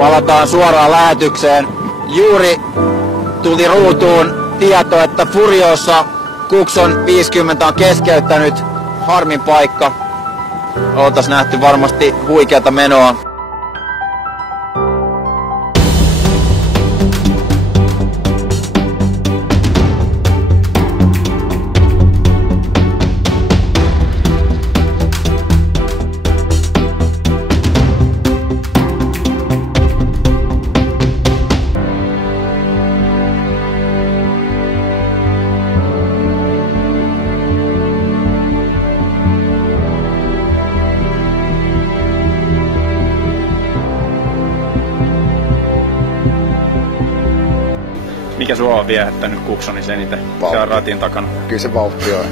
Palataan suoraan lähetykseen. Juuri tuli ruutuun tieto, että Furiosa Cookson 50 on keskeyttänyt. Harmin paikka. Oltais nähty varmasti huikeata menoa. Mikä sua on viehättänyt Cooksonissa eniten? Se on ratin takana. Kyllä se vauhti on.